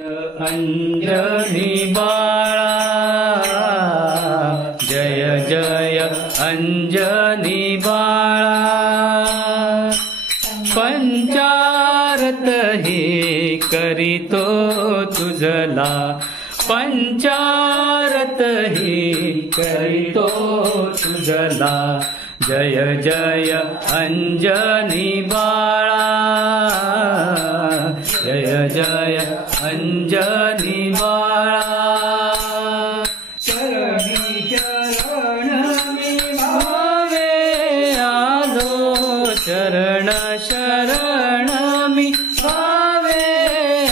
अंजनी बाळा जय जय अंजनी बाळा पंचारत ही करीतो तुझला पंचारत ही करीतो तुझला जय जय अंजनी बाळा जय जय अंजनी बाळा शरणी शरण मी भावे आलो शरण शरण मी भावे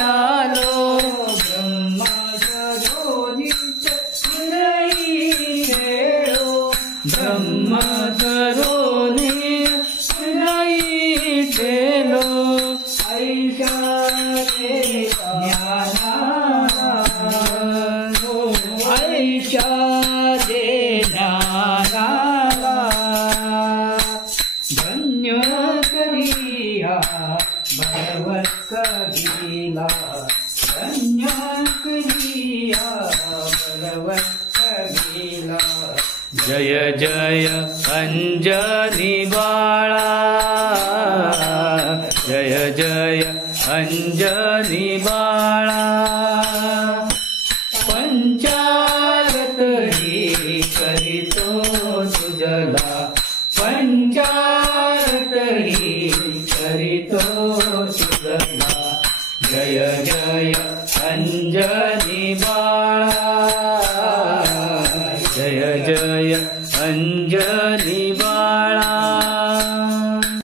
आलो ब्रह्मा सरोनीच नाही खेळो ब्रह्मा सरोनी नाही ठेलो ऐशा ऐशा दे ज्ञानाला धन्य करिया भगवत कबीला धन्य करिया भगवत कबीला जय जय अंजनी बाळा जय जय अंजनी बाळा पंचारत ही करीतो तुझला पंचारत ही करीतो तुझला जय जय अंजनी